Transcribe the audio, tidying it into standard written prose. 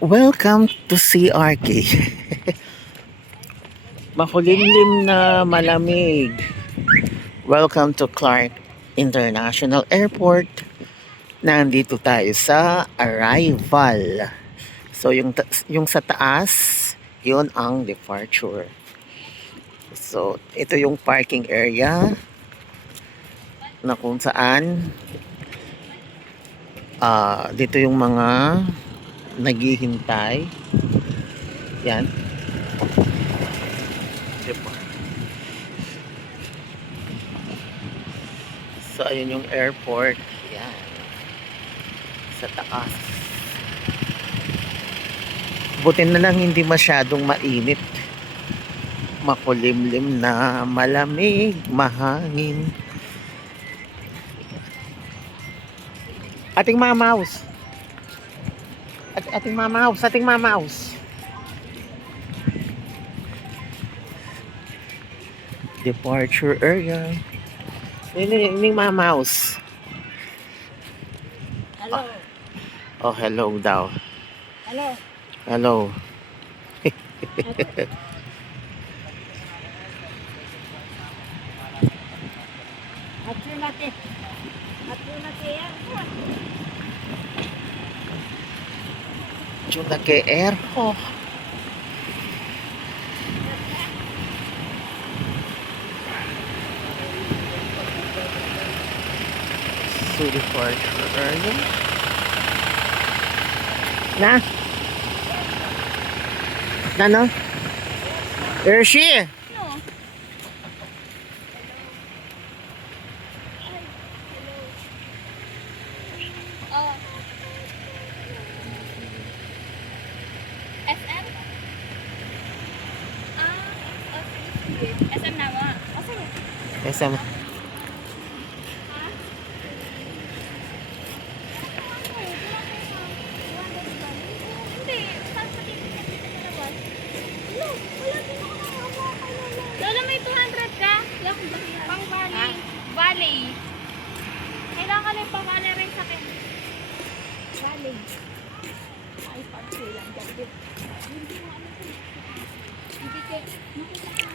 Welcome to CRK. Makulimlim na malamig. Welcome to Clark International Airport. Nandito tayo sa arrival. So yung sa taas, yun ang departure. So ito yung parking area na kung saan dito yung mga naghihintay. Yan. Diba? So ayun yung airport. Yan. Sa taas. Buti na lang hindi masyadong mainit. Makulimlim na malamig, mahangin. Ating mamaus. Ating mamaus, ating mamaus. Departure area. Ini mamaus. Hello. Oh, hello daw. Hello. Hello. Atsunake. Atsunake yan. Junake Air. Oh. So departure area. Na? No? There she. No. Oh. SM? Sige. SM nama. Oh, sige. SM. Hindi. Saan sa ticket dito sa labas? No. Wala din ako nakahawa. Lola, may 200 ka? Pang valley. Valley. Kailangan yung pang valley rin sa akin. Valley. Ay, pag-sila lang dyan. Hindi mo ano sila. Hindi kayo. Nakita ko.